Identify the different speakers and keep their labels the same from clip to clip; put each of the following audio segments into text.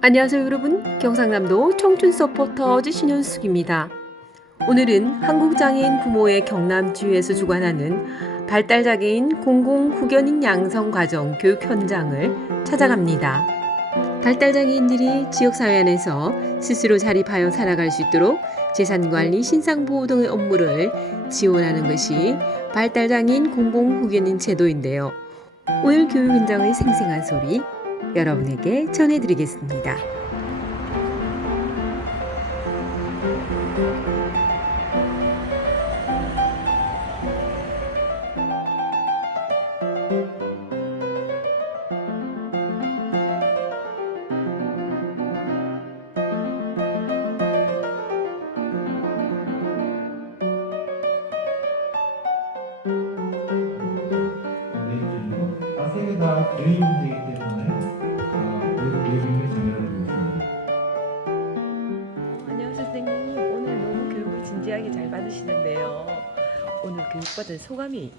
Speaker 1: 안녕하세요 여러분. 경상남도 청춘 서포터즈 신현숙입니다. 오늘은 한국장애인 부모의 경남지회에서 주관하는 발달장애인 공공후견인 양성과정 교육 현장을 찾아갑니다. 발달장애인들이 지역사회 안에서 스스로 자립하여 살아갈 수 있도록 재산관리, 신상보호 등의 업무를 지원하는 것이 발달장애인 공공후견인 제도인데요. 오늘 교육 현장의 생생한 소리 여러분에게 전해드리겠습니다.
Speaker 2: 내일
Speaker 1: 진지하게 잘 받으시는데요. 오늘 교육받은 소감이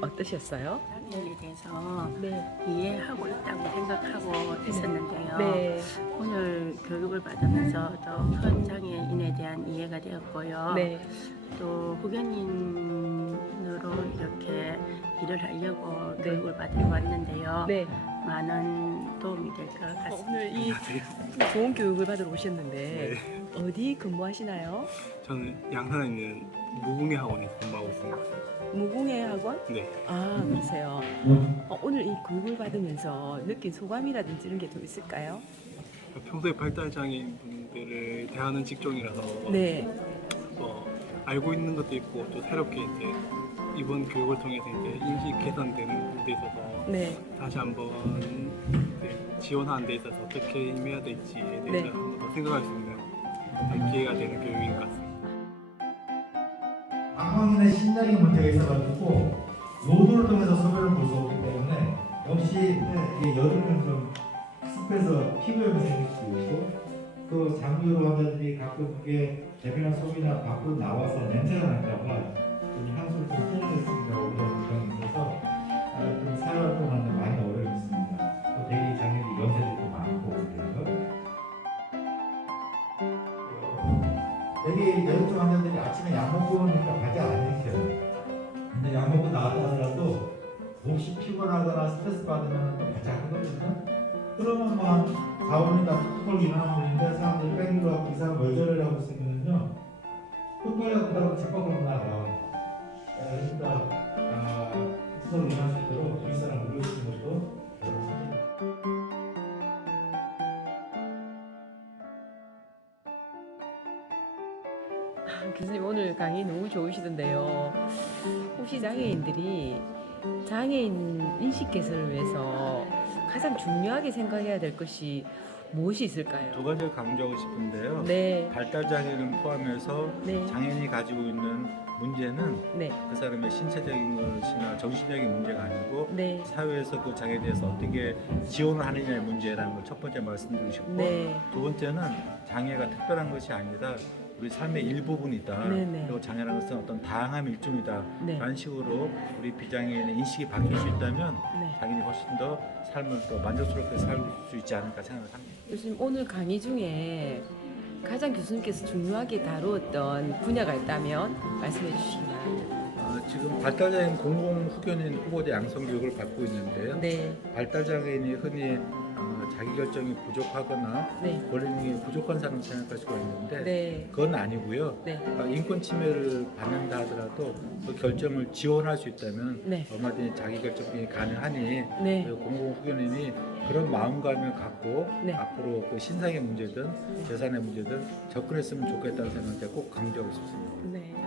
Speaker 1: 어떠셨어요?
Speaker 3: 장애인에 대해서
Speaker 1: 네.
Speaker 3: 이해하고 있다고 생각하고 있었는데요.
Speaker 1: 네.
Speaker 3: 오늘 교육을 받으면서 더 큰 장애인에 대한 이해가 되었고요.
Speaker 1: 네.
Speaker 3: 또 후견인으로 이렇게 일을 하려고
Speaker 1: 네.
Speaker 3: 교육을 받으러 왔는데요.
Speaker 1: 네.
Speaker 3: 많은 도움이 될 것 같습니다.
Speaker 1: 오늘 이 좋은 교육을 받으러 오셨는데 어디 근무하시나요?
Speaker 4: 저는 양산에 있는 무궁회 학원에서 공부하고 있습니다.
Speaker 1: 무궁회 학원?
Speaker 4: 네.
Speaker 1: 아 그러세요. 어, 오늘 이 교육을 받으면서 느낀 소감이라든지 이런 게더 있을까요?
Speaker 4: 평소에 발달장애인 분들을 대하는 직종이라서
Speaker 1: 네.
Speaker 4: 어, 알고 있는 것도 있고 또 새롭게 이제 이번 교육을 통해서 이제 인식 개선되는 부분에 있어서
Speaker 1: 네.
Speaker 4: 다시 한번 지원하는 데 있어서 어떻게 임해야 될지에 대해서
Speaker 1: 네.
Speaker 4: 한번 더 생각할 수 있는 기회가 되는 교육인 것 같습니다.
Speaker 2: 방광이나 신장에 문제가 있어가지고 노도를 통해서 소변을 볼 수 없기 때문에 역시 이게 여름은 좀 습해서 피부염이 생길 수 있고 또 장기로 환자들이 가끔 그게 대변이나 속이나 밖으로 나와서 냄새가 날까봐 좀 향수를 좀. 오히려 그런 게 있어서 아, 좀 사회활동하는 많이 어려움이 있습니다. 또 대리 장애인 연세들도 많고 그래서 되게 여성 환자들이 아침에 약 먹고 오니까 안 익혀요. 근데 약 먹고 나왔다 하더라도 혹시 피곤하거나 스트레스 받으면 또 바지 하거든요. 그러면 뭐한 4, 5년 뚝뚝 일어나는 분인데 사람들이 뺑기로 하고 이왜 저래 하고 있으면요. 뚝뚝이가 그다음 책방으로 나가요. 그러니까 아, 뚝뚝 일어날 수 있도록 주위 사람 물려주는 것도 여러분
Speaker 1: 교수님 오늘 강의 너무 좋으시던데요. 혹시 장애인들이 장애인 인식 개선을 위해서 가장 중요하게 생각해야 될 것이 무엇이 있을까요?
Speaker 5: 두 가지를 강조하고 싶은데요.
Speaker 1: 네,
Speaker 5: 발달 장애를 포함해서
Speaker 1: 네,
Speaker 5: 장애인이 가지고 있는 문제는
Speaker 1: 네,
Speaker 5: 그 사람의 신체적인 것이나 정신적인 문제가 아니고
Speaker 1: 네,
Speaker 5: 사회에서 그 장애에 대해서 어떻게 지원을 하느냐의 문제라는 걸 첫 번째 말씀드리고 싶고
Speaker 1: 네,
Speaker 5: 두 번째는 장애가 특별한 것이 아니라 우리 삶의 일부분이다.
Speaker 1: 네네.
Speaker 5: 그리고 장애라는 것은 어떤 다양함의 일종이다.
Speaker 1: 네,
Speaker 5: 라는 식으로 우리 비장애인의 인식이 바뀔 수 있다면
Speaker 1: 네.
Speaker 5: 장애인이 훨씬 더 삶을 더 만족스럽게 살 수 있지 않을까 생각합니다.
Speaker 1: 교수님 오늘 강의 중에 가장 교수님께서 중요하게 다루었던 분야가 있다면 말씀해 주시기 바랍니다.
Speaker 5: 어, 지금 발달장애인 공공후견인 후보자 양성 교육을 받고 있는데요.
Speaker 1: 네,
Speaker 5: 발달장애인이 흔히 어, 자기결정이 부족하거나
Speaker 1: 네,
Speaker 5: 권리능력이 부족한 사람 생각할 수가 있는데
Speaker 1: 네,
Speaker 5: 그건 아니고요.
Speaker 1: 네,
Speaker 5: 어, 인권 침해를 받는다 하더라도 그 결정을 지원할 수 있다면
Speaker 1: 네,
Speaker 5: 얼마든지 자기결정이 가능하니
Speaker 1: 네,
Speaker 5: 그 공공후견인이 그런 마음가짐을 갖고
Speaker 1: 네.
Speaker 5: 앞으로 그 신상의 문제든 재산의 문제든 접근했으면 좋겠다는 생각을 꼭 강조하고 싶습니다.
Speaker 1: 네.